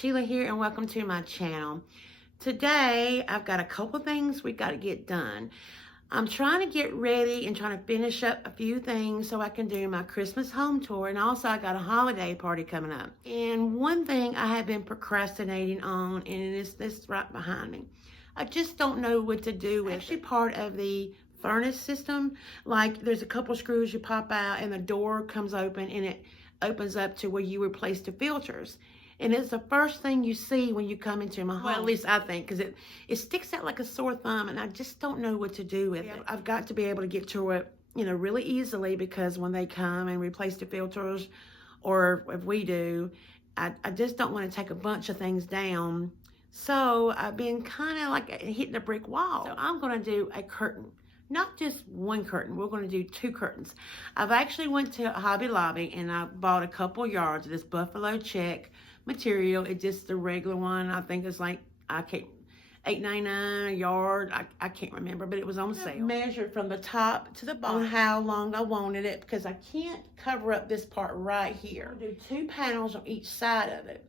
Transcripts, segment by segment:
Sheila here, and welcome to my channel. Today I've got a couple things we got to get done. I'm trying to get ready and trying to finish up a few things so I can do my Christmas home tour, and also I got a holiday party coming up. And one thing I have been procrastinating on, and it is this right behind me. I just don't know what to do with it. Actually part of the furnace system, like there's a couple screws you pop out and the door comes open and it opens up to where you replace the filters. And it's the first thing you see when you come into my home. Well, at least I think, because it sticks out like a sore thumb, and I just don't know what to do with it. I've got to be able to get to it, really easily, because when they come and replace the filters, or if we do, I just don't want to take a bunch of things down. So I've been kind of like hitting a brick wall. So I'm going to do a curtain. Not just one curtain, we're going to do 2 curtains. I've actually went to Hobby Lobby and I bought a couple yards of this buffalo check material. It's just the regular one. I think it's like, $8.99 a yard. I can't remember, but it was on sale. Measured from the top to the bottom how long I wanted it, because I can't cover up this part right here. I'll do 2 panels on each side of it.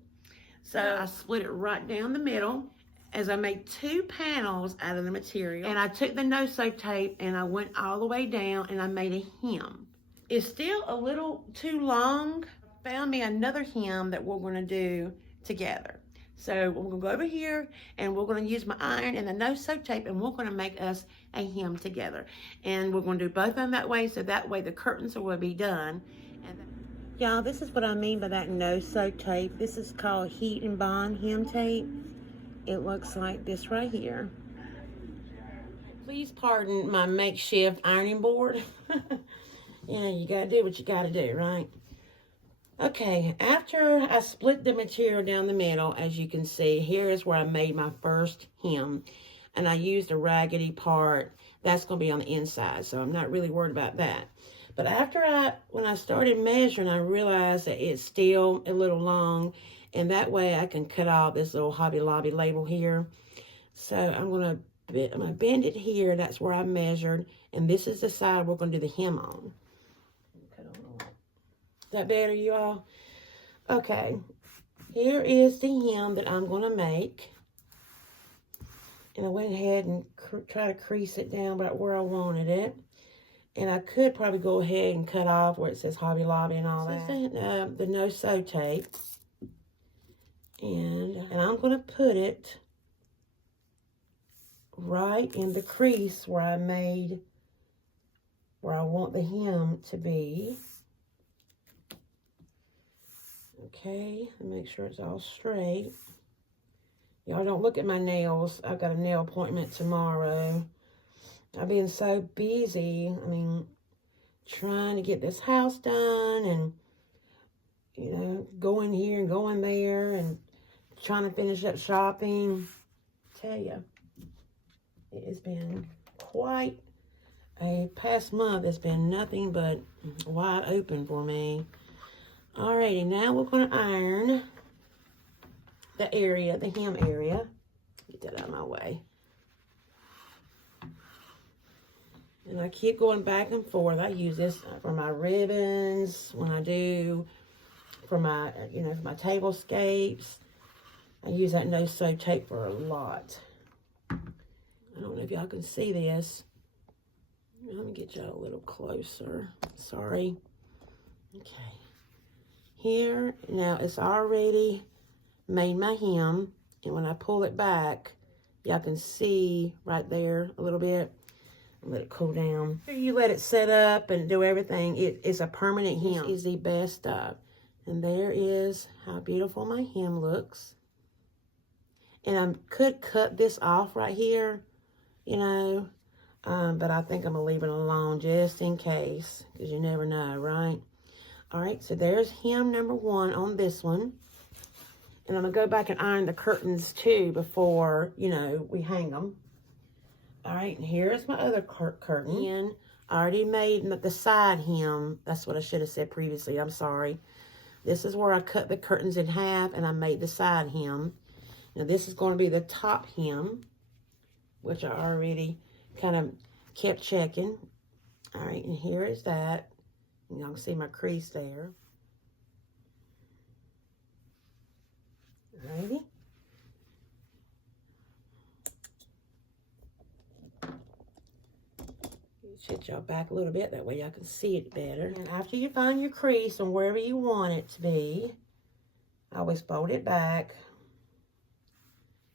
So I split it right down the middle, as I made 2 panels out of the material. And I took the no-sew tape and I went all the way down and I made a hem. It's still a little too long. Found me another hem that we're gonna do together. So we're gonna go over here and we're gonna use my iron and the no-sew tape, and we're gonna make us a hem together. And we're gonna do both of them that way, so that way the curtains will be done. Y'all, this is what I mean by that no-sew tape. This is called Heat and Bond hem tape. It looks like this right here. Please pardon my makeshift ironing board. You gotta do what you gotta do, right? Okay, after I split the material down the middle, as you can see, here is where I made my first hem. And I used a raggedy part. That's gonna be on the inside, so I'm not really worried about that. But when I started measuring, I realized that it's still a little long, and that way I can cut off this little Hobby Lobby label here. So I'm gonna bend it here. That's where I measured, and this is the side we're gonna do the hem on. Is that better, you all? Okay, here is the hem that I'm gonna make. And I went ahead and try to crease it down about where I wanted it. And I could probably go ahead and cut off where it says Hobby Lobby and all that. This is the no-sew tape. And I'm going to put it right in the crease where I want the hem to be. Okay, make sure it's all straight. Y'all don't look at my nails. I've got a nail appointment tomorrow. I've been so busy, trying to get this house done and, going here and going there and trying to finish up shopping. Tell you, it has been quite a past month. It's been nothing but wide open for me. Alrighty, now we're going to iron the area, the hem area. Get that out of my way. And I keep going back and forth. I use this for my ribbons, when I do for my, for my tablescapes. I use that no-sew tape for a lot. I don't know if y'all can see this. Let me get y'all a little closer. Sorry. Okay. Here, now it's already made my hem. And when I pull it back, y'all can see right there a little bit. Let it cool down. After you let it set up and do everything, it is a permanent hem. This is the best stuff. And there is how beautiful my hem looks. And I could cut this off right here, but I think I'm gonna leave it alone just in case, because you never know, right? All right, so there's hem number 1 on this one. And I'm gonna go back and iron the curtains too before, we hang them. All right, and here's my other curtain. And I already made the side hem. That's what I should have said previously. I'm sorry. This is where I cut the curtains in half and I made the side hem. Now this is going to be the top hem, which I already kind of kept checking. All right, and here is that. Y'all can see my crease there. Alrighty. Sit y'all back a little bit, that way y'all can see it better. And after you find your crease on wherever you want it to be, I always fold it back.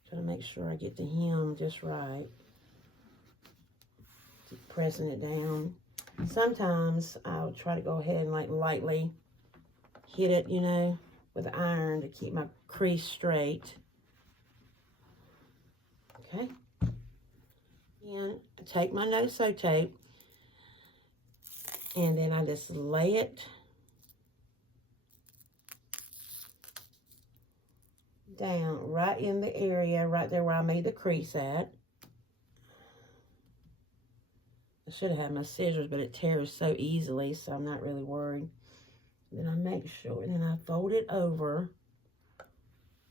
Try to make sure I get the hem just right. Keep pressing it down. Sometimes I'll try to go ahead and like lightly hit it, you know, with the iron to keep my crease straight. Okay. And I take my no-sew tape, and then I just lay it down right in the area, right there where I made the crease at. I should have had my scissors, but it tears so easily, so I'm not really worried. Then I make sure, and then I fold it over,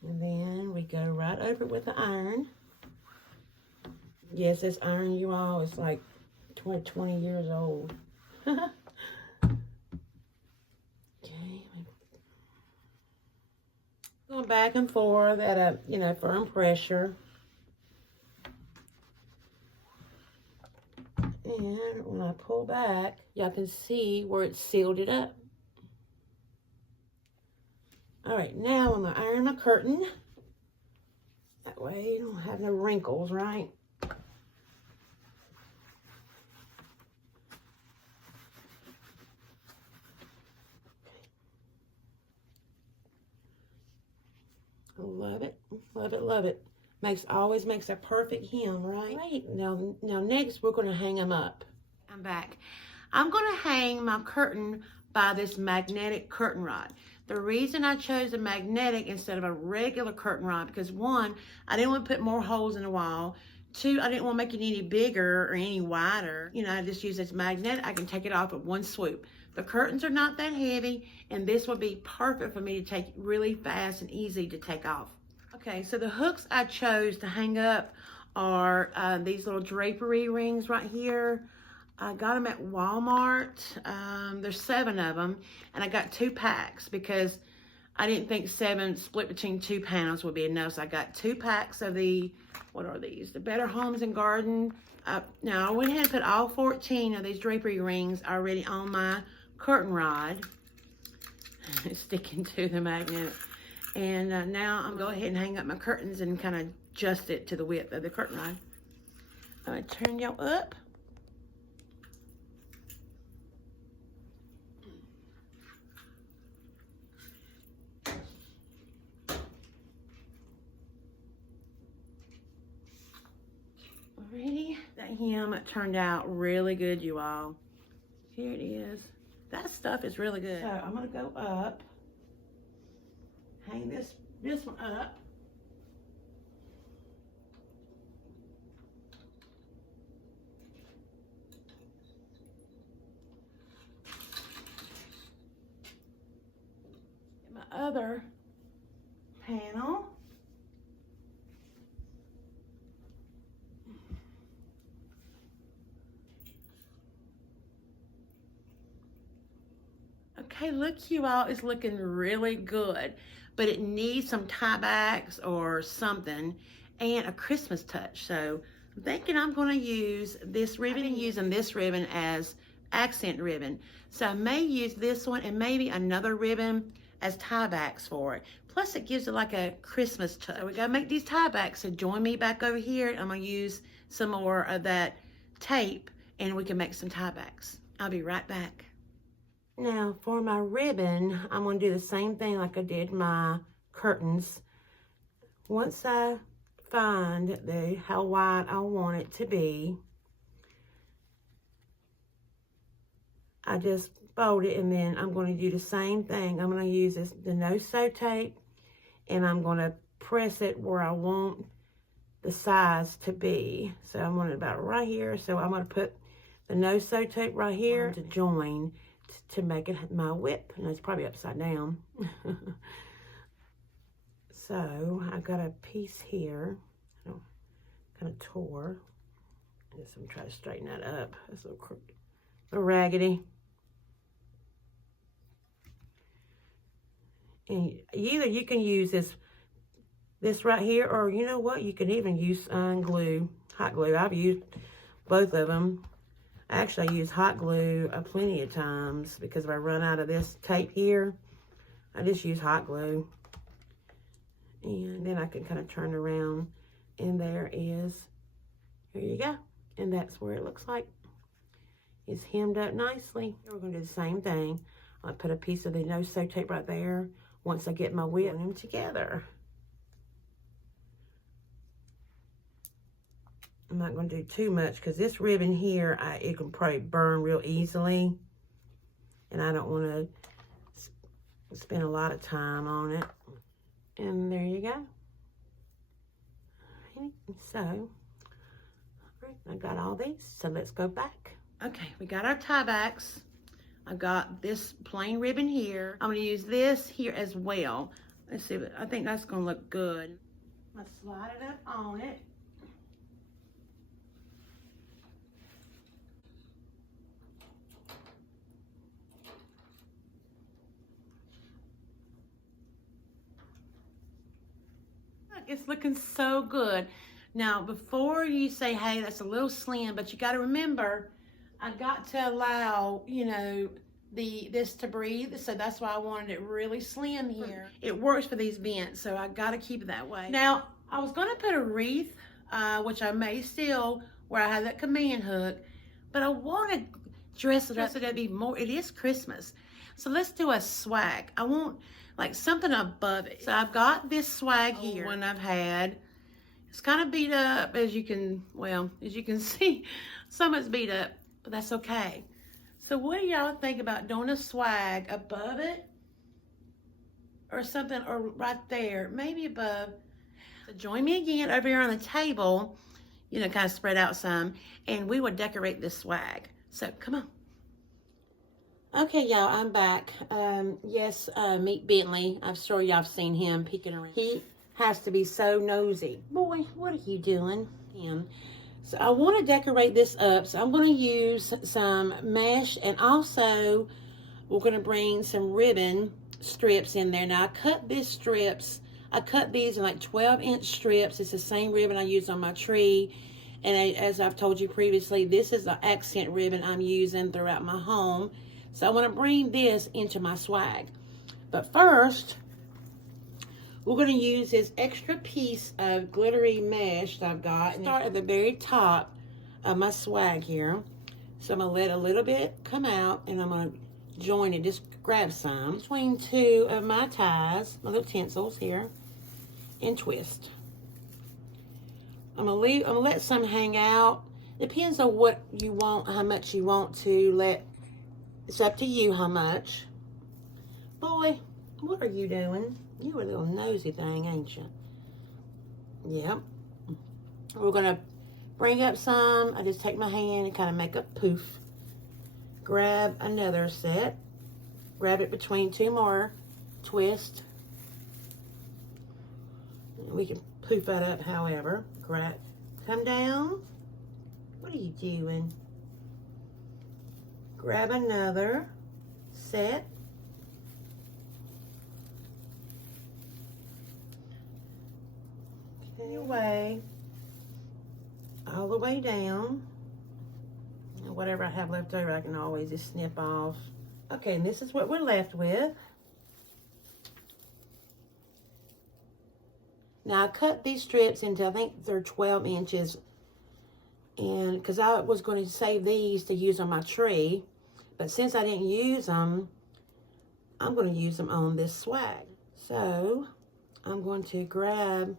and then we go right over it with the iron. Yes, this iron, you all, is like 20 years old. Okay. Going back and forth at a, you know, firm pressure. And when I pull back, y'all can see where it sealed it up. All right, now I'm gonna iron my curtain. That way you don't have no wrinkles, right? Love it, love it, love it. Always makes a perfect hem, right? Right. Now next we're gonna hang them up. I'm back. I'm gonna hang my curtain by this magnetic curtain rod. The reason I chose a magnetic instead of a regular curtain rod, because one, I didn't want to put more holes in the wall. Two, I didn't want to make it any bigger or any wider. You know, I just use this magnet. I can take it off with one swoop. The curtains are not that heavy, and this would be perfect for me to take really fast and easy to take off. Okay, so the hooks I chose to hang up are these little drapery rings right here. I got them at Walmart. There's 7 of them, and I got 2 packs because I didn't think 7 split between 2 panels would be enough. So I got 2 packs of the, what are these? The Better Homes and Garden. Now I went ahead and put all 14 of these drapery rings already on my curtain rod. It's sticking to the magnet. And now I'm going to go ahead and hang up my curtains and kind of adjust it to the width of the curtain rod. I'm going to turn y'all up. Alrighty, that hem turned out really good, you all. Here it is. That stuff is really good. So I'm going to go up. Hang this one up. Get my other panel. Okay, look, you all, it's looking really good, but it needs some tie-backs or something and a Christmas touch. So I'm thinking I'm going to use this ribbon and using this ribbon as accent ribbon. So I may use this one and maybe another ribbon as tie-backs for it. Plus it gives it like a Christmas touch. We got to make these tie-backs, so join me back over here. I'm going to use some more of that tape and we can make some tie-backs. I'll be right back. Now for my ribbon, I'm going to do the same thing like I did my curtains. Once I find how wide I want it to be, I just fold it, and then I'm going to do the same thing. I'm going to use the no-sew tape, and I'm going to press it where I want the size to be. So I want it about right here. So I'm going to put the no-sew tape right here to join to make it my whip. And it's probably upside down. So I've got a piece here. Kind of tore. I'm going to try to straighten that up. It's a little raggedy. And either you can use this this right here, or you know what, you can even use glue, hot glue. I've used both of them. Actually, I use hot glue plenty of times because if I run out of this tape here, I just use hot glue. And then I can kind of turn around, and there is, here you go. And that's where it looks like. It's hemmed up nicely. We're going to do the same thing. I'll put a piece of the no-sew tape right there once I get my width them together. I'm not going to do too much because this ribbon here, it can probably burn real easily. And I don't want to spend a lot of time on it. And there you go. All right, so, I got all these, so let's go back. Okay, we got our tie backs. I got this plain ribbon here. I'm going to use this here as well. Let's see, I think that's going to look good. I'm going to slide it up on it. Look, it's looking so good. Now, before you say, hey, that's a little slim, but you got to remember, I got to allow, you know, this to breathe. So that's why I wanted it really slim here. It works for these bents, so I got to keep it that way. Now, I was going to put a wreath, which I may still, where I have that command hook, but I want to dress it up so that be more, it is Christmas. So let's do a swag. I want like something above it. So I've got this swag here, one I've had. It's kind of beat up, as you can see, some of it's beat up, but that's okay. So what do y'all think about doing a swag above it or something, or right there, maybe above? So join me again over here on the table, you know, kind of spread out some, and we will decorate this swag. So come on. Okay, y'all, I'm back. Yes, Meet Bentley. I'm sure y'all have seen him peeking around. He has to be so nosy. Boy, what are you doing? So I want to decorate this up. So I'm going to use some mesh, and also we're going to bring some ribbon strips in there. Now I cut these strips. I cut these in like 12-inch strips. It's the same ribbon I use on my tree. And as I've told you previously, this is the accent ribbon I'm using throughout my home. So I want to bring this into my swag. But first, we're going to use this extra piece of glittery mesh that I've got. Start at the very top of my swag here. So I'm going to let a little bit come out, and I'm going to join it. Just grab some between two of my ties, my little tinsels here, and twist. I'm going to let some hang out. Depends on what you want, how much you want to let. It's up to you how much. Boy, what are you doing? You're a little nosy thing, ain't you? Yep. We're going to bring up some. I just take my hand and kind of make a poof. Grab another set. Grab it between two more. Twist. We can poof that up however. Grab. Come down. What are you doing? Grab another set. Away, all the way down, and whatever I have left over I can always just snip off. Okay, and this is what we're left with. Now I cut these strips into, I think they're 12 inches, and because I was going to save these to use on my tree, but since I didn't use them, I'm going to use them on this swag. So I'm going to grab,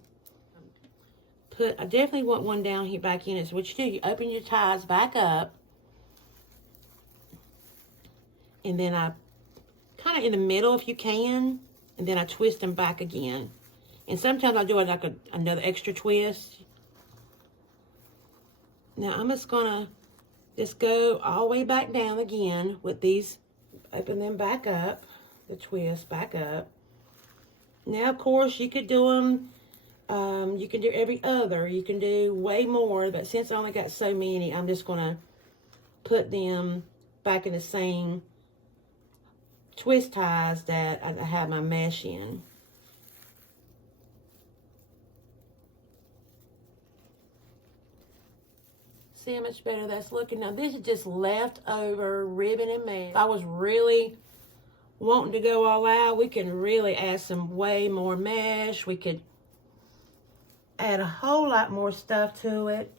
I definitely want one down here back in it. So what you do, you open your ties back up, and then I kind of in the middle if you can, and then I twist them back again. And sometimes I do it like another extra twist. Now I'm just gonna go all the way back down again with these, open them back up, the twist back up. Now of course you could do them, you can do every other, you can do way more, but since I only got so many, I'm just gonna put them back in the same twist ties that I have my mesh in. See how much better that's looking. Now this is just leftover ribbon and mesh. If I was really wanting to go all out, we can really add some way more mesh. We could add a whole lot more stuff to it.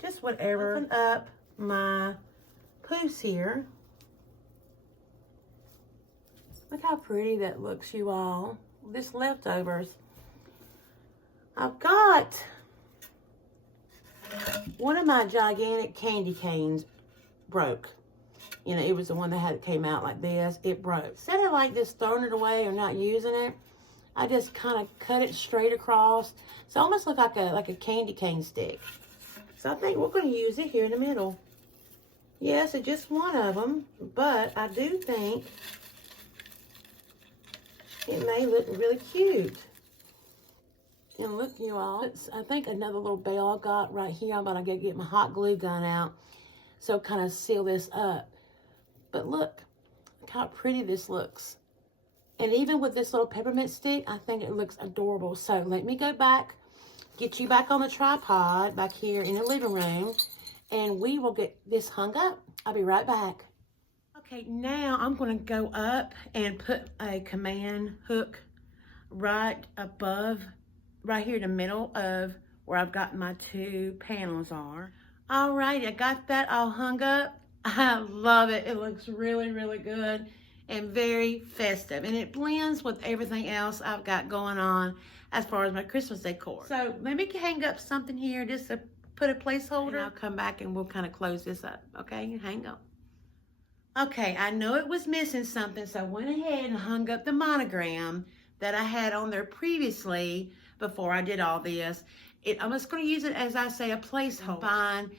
Just whatever. Open up my poos here. Look how pretty that looks, you all. This leftovers. I've got one of my gigantic candy canes broke. You know, it was the one that came out like this. It broke. Instead of like just throwing it away or not using it, I just kind of cut it straight across. So almost look like a candy cane stick. So I think we're going to use it here in the middle. Yes, it's just one of them, but I do think it may look really cute. And look, you all, it's, I think another little bell I got right here. I'm about to get my hot glue gun out so kind of seal this up. But look how pretty this looks. And even with this little peppermint stick, I think it looks adorable. So let me go back, get you back on the tripod back here in the living room, and we will get this hung up. I'll be right back. Okay, now I'm going to go up and put a command hook right above, right here in the middle of where I've got my two panels are. All right, I got that all hung up. I love it. It looks really, really good and very festive. And it blends with everything else I've got going on as far as my Christmas decor. So let me hang up something here just to put a placeholder. And I'll come back and we'll kind of close this up. Okay, hang on. Okay, I know it was missing something, so I went ahead and hung up the monogram that I had on there previously before I did all this. I'm just going to use it as I say a placeholder. Find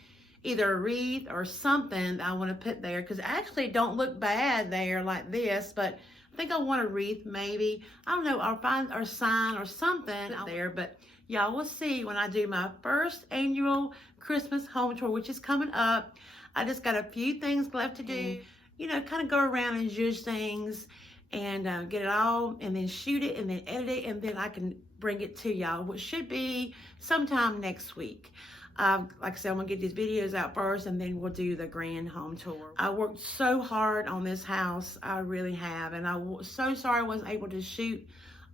either a wreath or something I want to put there, because actually it don't look bad there like this, but I think I want a wreath maybe. I don't know, I'll find a sign or something out there, but y'all will see when I do my first annual Christmas home tour, which is coming up. I just got a few things left to do, you know, kind of go around and judge things and get it all and then shoot it and then edit it, and then I can bring it to y'all, which should be sometime next week. Like I said, I'm gonna get these videos out first and then we'll do the grand home tour. I worked so hard on this house, I really have, and I'm so sorry I wasn't able to shoot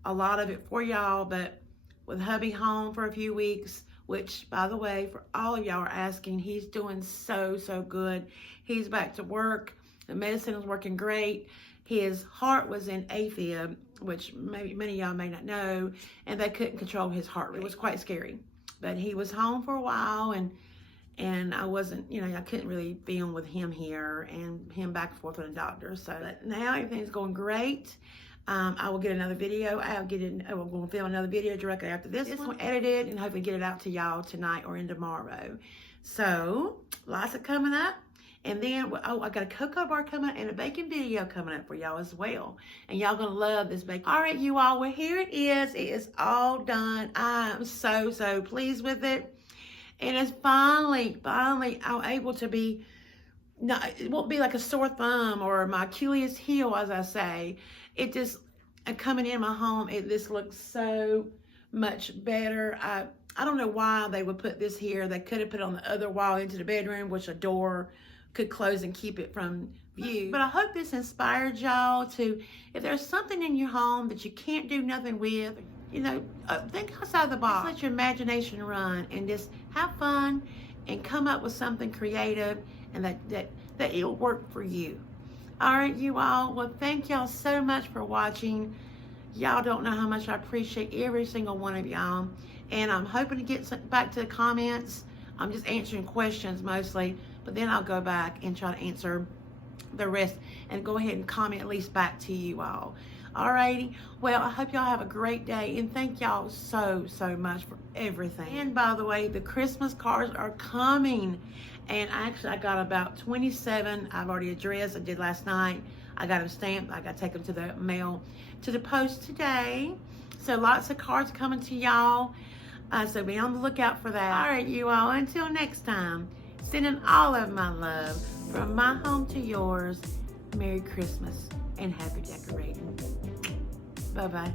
a lot of it for y'all, but with hubby home for a few weeks, which by the way, for all of y'all are asking, he's doing so good. He's back to work, the medicine is working great. His heart was in AFib, which maybe many of y'all may not know, and they couldn't control his heart rate. It was quite scary. But he was home for a while, and I wasn't, you know, I couldn't really film with him here and him back and forth with the doctor. So but now everything's going great. I will get another video. I'm going to film another video directly after this one, edit it, and hopefully get it out to y'all tonight or in tomorrow. So lots of coming up. And then, oh, I got a cocoa bar coming up and a baking video coming up for y'all as well. And y'all gonna love this baking. All right, you all, well, here it is. It is all done. I am so pleased with it. And it's finally, I'm able to be, it won't be like a sore thumb or my Achilles heel, as I say. It just, coming in my home, this looks so much better. I don't know why they would put this here. They could have put it on the other wall into the bedroom, which a door could close and keep it from view. But I hope this inspired y'all to, if there's something in your home that you can't do nothing with, you know, think outside the box. Just let your imagination run and just have fun and come up with something creative, and that it'll work for you. All right, you all. Well, thank y'all so much for watching. Y'all don't know how much I appreciate every single one of y'all. And I'm hoping to get back to the comments. I'm just answering questions mostly, but then I'll go back and try to answer the rest and go ahead and comment at least back to you all. Alrighty, well, I hope y'all have a great day, and thank y'all so much for everything. And by the way, the Christmas cards are coming, and actually I got about 27 I've already addressed. I did last night. I got them stamped. I got to take them to the mail, to the post today. So lots of cards coming to y'all. So be on the lookout for that. All right, you all, until next time, sending all of my love from my home to yours. Merry Christmas and happy decorating. Bye-bye.